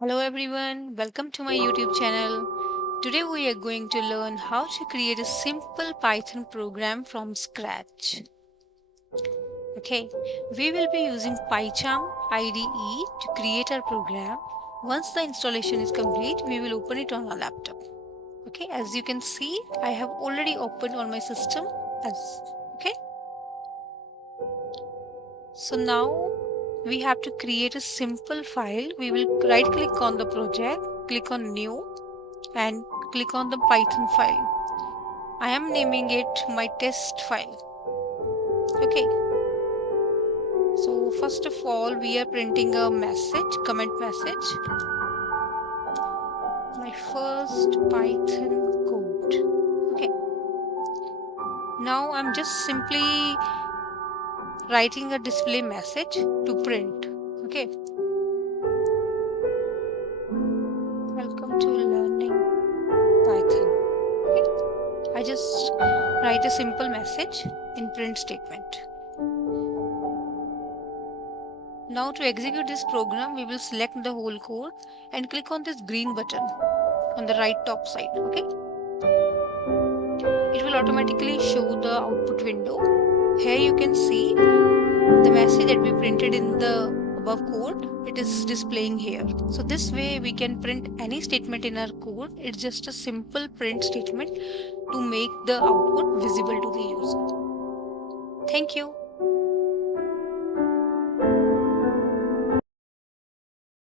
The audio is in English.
Hello everyone, welcome to my YouTube channel. Today we are going to learn how to create a simple Python program from scratch. Okay, we will be using PyCharm IDE to create our program. Once the installation is complete, we will open it on our laptop. Okay, as you can see, I have already opened on my system. Okay, so now we have to create a simple file. We will right click on the project, click on new and click on the Python file. I am naming it my test file. Okay. So first of all, we are printing a message, comment message. My first Python code. Okay. Now I'm just simply writing a display message to print. Okay. Welcome to learning Python. Okay. I just write a simple message in print statement. Now to execute this program, we will select the whole code and click on this green button on the right top side. Okay. It will automatically show the output window. Here you can see the message that we printed in the above code. It is displaying here. So this way we can print any statement in our code. It's just a simple print statement to make the output visible to the user. Thank you.